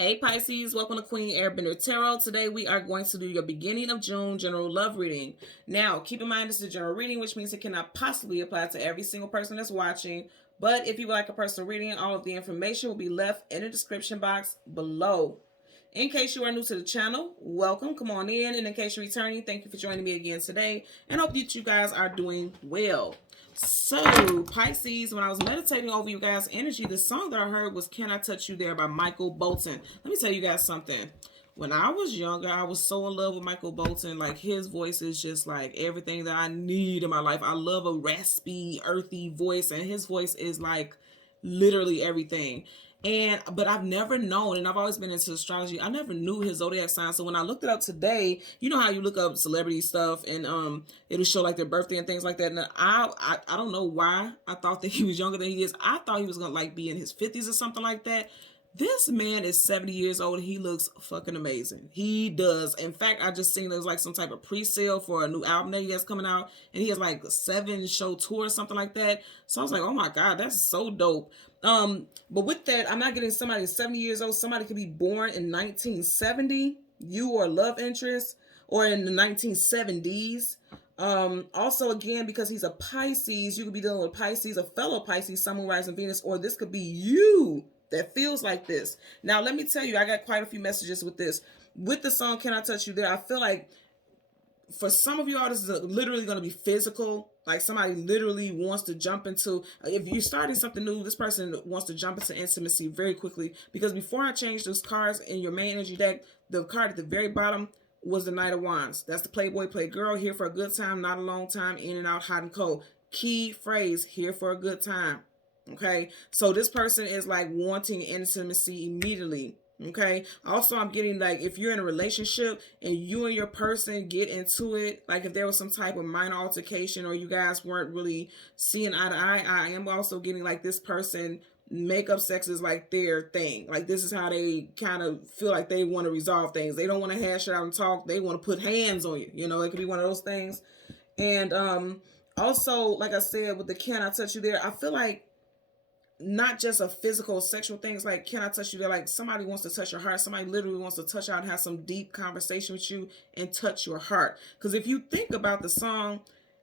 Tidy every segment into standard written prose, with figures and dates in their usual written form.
Hey Pisces, welcome to Queen Airbender Tarot. Today we are going to do your beginning of June general love reading. Now, keep in mind this is a general reading, which means it cannot possibly apply to every single person that's watching. But if you would like a personal reading, all of the information will be left in the description box below. In case you are new to the channel, welcome, come on in. And in case you're returning, thank you for joining me again today. And hope that you guys are doing well. So, Pisces, when I was meditating over you guys' energy, the song that I heard was Can I Touch You There by Michael Bolton. Let me tell you guys something. When I was younger, I was so in love with Michael Bolton. Like, his voice is just like everything that I need in my life. I love a raspy, earthy voice, and his voice is like literally everything. But I've never known, and I've always been into astrology, I never knew his zodiac sign. So when I looked it up today, you know how you look up celebrity stuff and it'll show like their birthday and things like that. And I don't know why I thought that he was younger than he is. I thought he was gonna like be in his 50s or something like that. This man is 70 years old. He looks fucking amazing. He does. In fact, I just seen there's like some type of pre-sale for a new album that he has coming out, and he has like a 7-show tour or something like that. So I was like, oh my God, that's so dope. But with that, I'm not getting somebody 70 years old. Somebody could be born in 1970, you or love interest, or in the 1970s. Also, again, because he's a Pisces, you could be dealing with Pisces, a fellow Pisces, Sun, Moon, Rising, Venus, or this could be you that feels like this. Now, let me tell you, I got quite a few messages with this. With the song Can I Touch You There, I feel like for some of y'all, this is literally going to be physical. Like somebody literally wants to jump into, if you're starting something new, this person wants to jump into intimacy very quickly. Because before I changed those cards in your main energy deck, the card at the very bottom was the Knight of Wands. That's the Playboy, play girl, here for a good time, not a long time, in and out, hot and cold. Key phrase, here for a good time. Okay, so this person is like wanting intimacy immediately. Okay, also I'm getting like if you're in a relationship and you and your person get into it, like if there was some type of minor altercation or you guys weren't really seeing eye to eye, I am also getting like this person, makeup sex is like their thing. Like this is how they kind of feel like they want to resolve things. They don't want to hash it out and talk. They want to put hands on you. You know, it could be one of those things. And also, like I said, with the Can I Touch You There, I feel like not just a physical sexual things like Can I Touch You There, like somebody wants to touch your heart. Somebody literally wants to touch out and have some deep conversation with you and touch your heart. Because if you think about the song,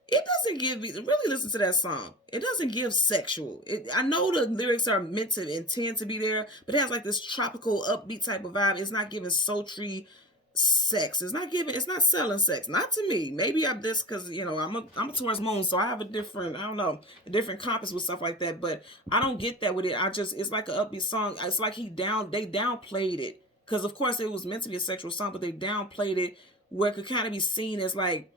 it doesn't give me, really listen to that song, it doesn't give sexual. I know the lyrics are meant to intend to be there, but it has like this tropical upbeat type of vibe. It's not giving sultry sex. It's not selling sex, not to me. Maybe I'm this because you know I'm a Taurus moon, so I have a different, I don't know, a different compass with stuff like that. But I don't get that with it. It's like an upbeat song. It's like they downplayed it, because of course it was meant to be a sexual song, but they downplayed it where it could kind of be seen as like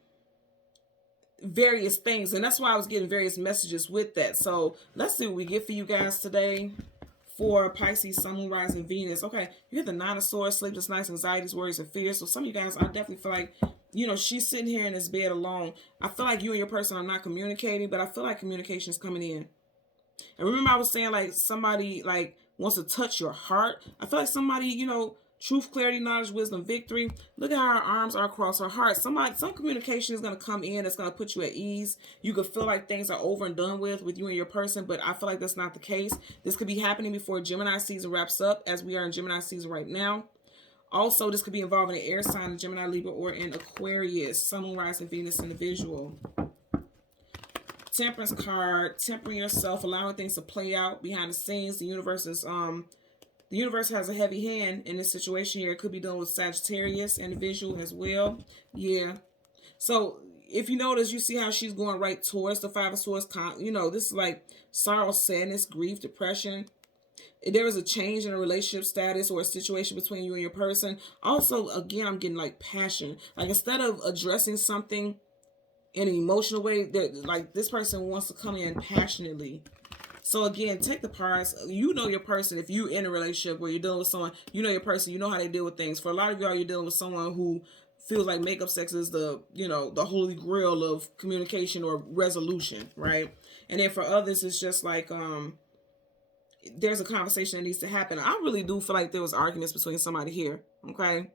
various things, and that's why I was getting various messages with that. So let's see what we get for you guys today. For Pisces, Sun, Moon, Rising, Venus. Okay, you have the Nine of Swords, sleepless nights, anxieties, worries, and fears. So some of you guys, I definitely feel like, you know, she's sitting here in this bed alone. I feel like you and your person are not communicating, but I feel like communication is coming in. And remember I was saying like somebody like wants to touch your heart. I feel like somebody, you know, truth, clarity, knowledge, wisdom, victory. Look at how her arms are across her heart. Some communication is going to come in that's going to put you at ease. You could feel like things are over and done with you and your person, but I feel like that's not the case. This could be happening before Gemini season wraps up, as we are in Gemini season right now. Also, this could be involving an air sign, Gemini, Libra, or an Aquarius, Sun, Moon, Rising, Venus individual. Temperance card, tempering yourself, allowing things to play out behind the scenes. The universe has a heavy hand in this situation here. It could be done with Sagittarius individual as well. Yeah. So if you notice, you see how she's going right towards the Five of Swords. You know, this is like sorrow, sadness, grief, depression. There is a change in a relationship status or a situation between you and your person. Also, again, I'm getting like passion. Like instead of addressing something in an emotional way, like this person wants to come in passionately. So again, take the parts. You know your person. If you're in a relationship where you're dealing with someone, you know your person. You know how they deal with things. For a lot of y'all, you're dealing with someone who feels like makeup sex is the, you know, the holy grail of communication or resolution, right? And then for others, it's just like there's a conversation that needs to happen. I really do feel like there was arguments between somebody here. Okay,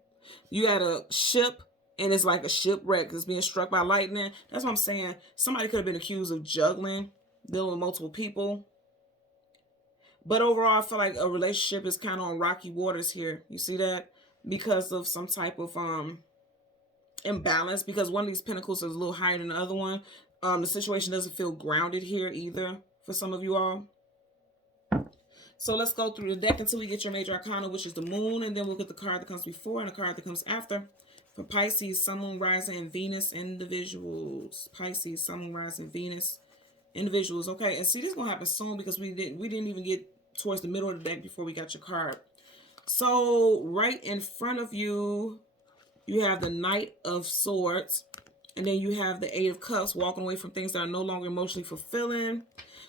you had a ship. And it's like a shipwreck that's being struck by lightning. That's what I'm saying. Somebody could have been accused of juggling, dealing with multiple people. But overall, I feel like a relationship is kind of on rocky waters here. You see that? Because of some type of imbalance, because one of these pentacles is a little higher than the other one. The situation doesn't feel grounded here either for some of you all. So let's go through the deck until we get your major arcana, which is the moon, and then we'll get the card that comes before and the card that comes after. For Pisces, Sun, Moon, Rising, and Venus individuals. Pisces, Sun, Moon, Rising, Venus individuals. Okay, and see, this is gonna happen soon because we didn't even get towards the middle of the deck before we got your card. So right in front of you, you have the Knight of Swords, and then you have the Eight of Cups, walking away from things that are no longer emotionally fulfilling.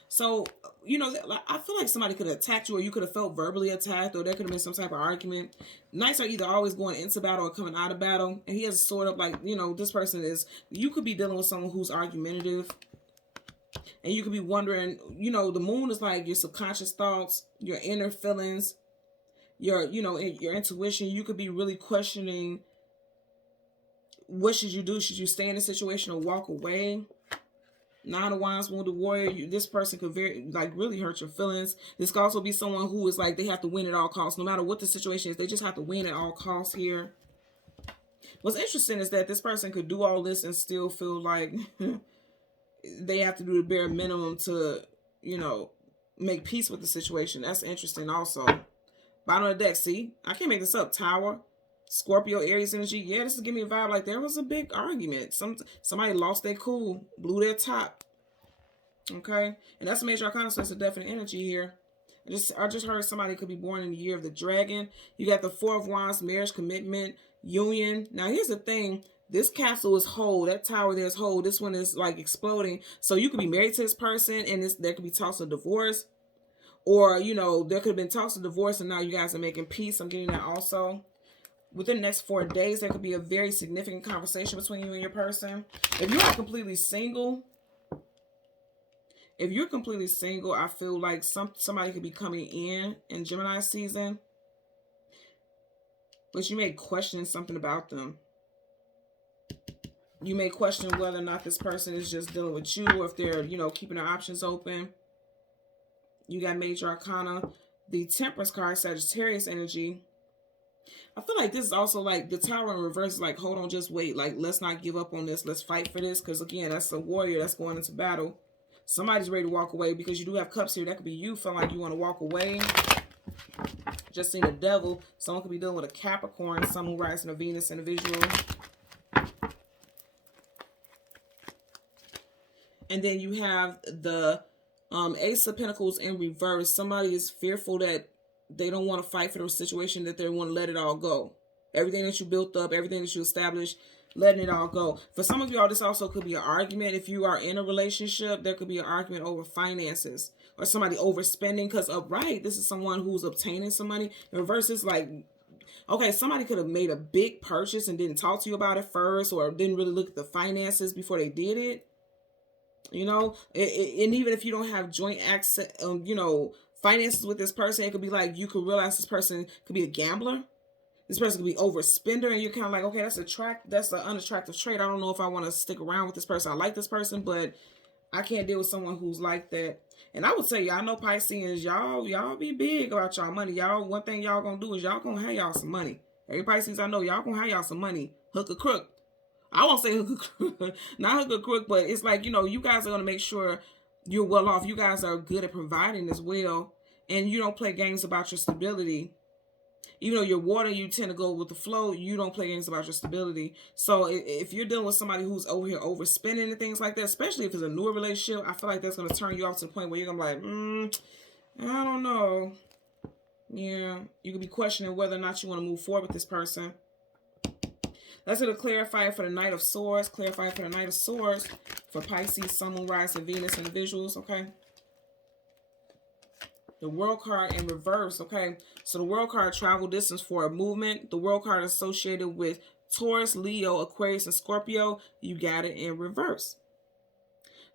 So, you know, I feel like somebody could have attacked you, or you could have felt verbally attacked, or there could have been some type of argument. Knights are either always going into battle or coming out of battle. And he has a sword up, like, you know, this person is, you could be dealing with someone who's argumentative. And you could be wondering, you know, the moon is like your subconscious thoughts, your inner feelings, your, you know, your intuition. You could be really questioning, what should you do? Should you stay in the situation or walk away? Nine of Wands, Wounded Warrior. This person could really hurt your feelings. This could also be someone who is like, they have to win at all costs. No matter what the situation is, they just have to win at all costs here. What's interesting is that this person could do all this and still feel like they have to do the bare minimum to, you know, make peace with the situation. That's interesting also. Bottom of the deck, see? I can't make this up. Tower. Scorpio, Aries energy. Yeah, this is giving me a vibe like there was a big argument. Somebody lost their cool, blew their top. Okay, and that's a major arcana, so that's a definite energy here. I just heard somebody could be born in the year of the dragon. You got the Four of Wands, marriage, commitment, union. Now here's the thing. This castle is whole. That tower there is whole. This one is like exploding. So you could be married to this person, and there could be talks of divorce. Or, you know, there could have been talks of divorce, and now you guys are making peace. I'm getting that also. Within the next 4 days, there could be a very significant conversation between you and your person. If you are completely single, I feel like somebody could be coming in Gemini season, but you may question something about them. You may question whether or not this person is just dealing with you, or if they're, you know, keeping their options open. You got major arcana, the Temperance card, Sagittarius energy. I feel like this is also like the Tower in reverse is like, hold on, just wait. Like, let's not give up on this. Let's fight for this. Because again, that's a warrior that's going into battle. Somebody's ready to walk away, because you do have Cups here. That could be you feeling like you want to walk away. Just seen the Devil. Someone could be dealing with a Capricorn, Sun, Moon, Rising, a Venus individual. And then you have the Ace of Pentacles in reverse. Somebody is fearful that they don't want to fight for the situation, that they want to let it all go. Everything that you built up, everything that you established, letting it all go. For some of y'all, this also could be an argument. If you are in a relationship, there could be an argument over finances, or somebody overspending, because upright, this is someone who's obtaining some money. In reverse, it's like, okay, somebody could have made a big purchase and didn't talk to you about it first, or didn't really look at the finances before they did it. You know, and even if you don't have joint access, you know, finances with this person, it could be like you could realize this person could be a gambler. This person could be overspender, and you're kind of like, okay, that's an unattractive trait. I don't know if I want to stick around with this person. I like this person, but I can't deal with someone who's like that. And I would tell you, I know Pisces, y'all be big about y'all money. Y'all, one thing y'all gonna do is y'all gonna have y'all some money. Every Pisces I know, y'all gonna have y'all some money. Hook or crook. I won't say hook or crook, not hook or crook, but it's like, you know, you guys are gonna make sure you're well off. You guys are good at providing as well. And you don't play games about your stability. Even though you're water, you tend to go with the flow. You don't play games about your stability. So if you're dealing with somebody who's over here overspending and things like that, especially if it's a newer relationship, I feel like that's going to turn you off to the point where you're going to be like, I don't know. Yeah, you could be questioning whether or not you want to move forward with this person. Let's get a clarifier for the Knight of Swords. Clarifier for the Knight of Swords for Pisces, Sun, Moon, Rising, Venus individuals, okay? The World card in reverse, okay? So the World card, travel distance for a movement. The World card associated with Taurus, Leo, Aquarius, and Scorpio. You got it in reverse.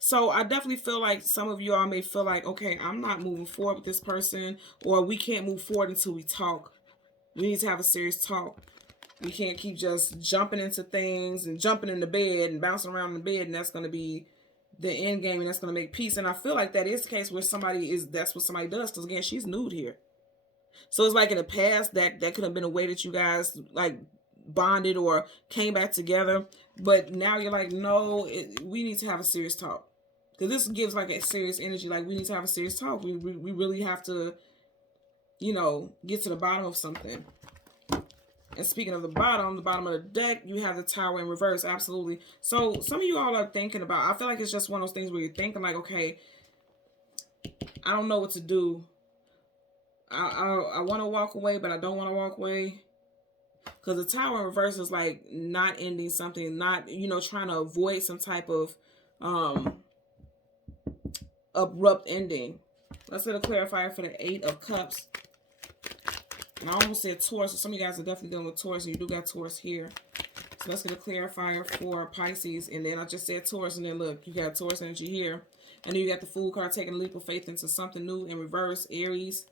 So I definitely feel like some of you all may feel like, okay, I'm not moving forward with this person, or we can't move forward until we talk. We need to have a serious talk. We can't keep just jumping into things and jumping in the bed and bouncing around in the bed, and that's going to be the end game, and that's going to make peace. And I feel like that is the case where that's what somebody does, because again, she's nude here. So it's like in the past that could have been a way that you guys like bonded or came back together, but now you're like, no, we need to have a serious talk, because this gives like a serious energy. Like, we need to have a serious talk. We really have to, you know, get to the bottom of something. And speaking of the bottom of the deck, you have the Tower in reverse. Absolutely. So some of you all are thinking about, I feel like it's just one of those things where you're thinking like, okay, I don't know what to do. I want to walk away, but I don't want to walk away. Because the Tower in reverse is like not ending something, not, you know, trying to avoid some type of abrupt ending. Let's get a clarifier for the 8 of Cups. And I almost said Taurus, so some of you guys are definitely dealing with Taurus, and you do got Taurus here. So let's get a clarifier for Pisces. And then I just said Taurus, and then look, you got Taurus energy here. And then you got the Fool card, taking a leap of faith into something new in reverse. Aries,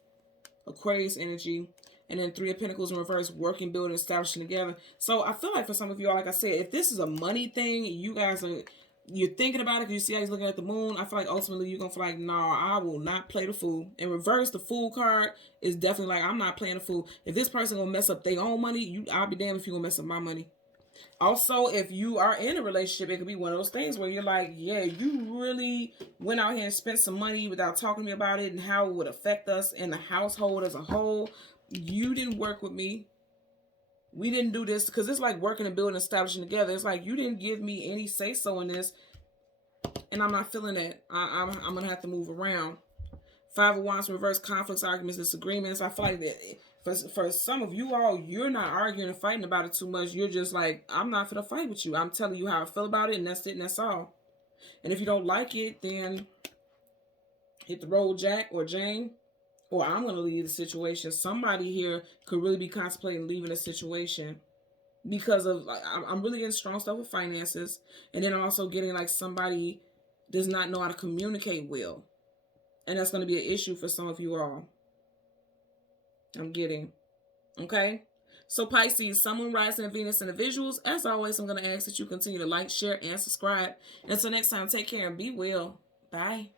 Aquarius energy. And then 3 of Pentacles in reverse, working, building, establishing together. So I feel like for some of you all, like I said, if this is a money thing, you guys are, you're thinking about it, you see how he's looking at the moon, I feel like ultimately you're going to feel like, no, I will not play the fool. In reverse, the Fool card is definitely like, I'm not playing the fool. If this person going to mess up their own money, I'll be damned if you're going to mess up my money. Also, if you are in a relationship, it could be one of those things where you're like, yeah, you really went out here and spent some money without talking to me about it and how it would affect us in the household as a whole. You didn't work with me. We didn't do this, because it's like working and building, establishing together. It's like you didn't give me any say-so in this, and I'm not feeling that. I'm going to have to move around. 5 of Wands, reverse, conflicts, arguments, disagreements. I feel like that for some of you all, you're not arguing and fighting about it too much. You're just like, I'm not going to fight with you. I'm telling you how I feel about it, and that's it, and that's all. And if you don't like it, then hit the road, Jack or Jane. Or I'm going to leave the situation. Somebody here could really be contemplating leaving a situation because of, I'm really getting strong stuff with finances. And then I'm also getting like somebody does not know how to communicate well. And that's going to be an issue for some of you all. I'm getting. Okay. So Pisces, Sun, Moon, Rising, and Venus in the visuals. As always, I'm going to ask that you continue to like, share, and subscribe. Until next time, take care and be well. Bye.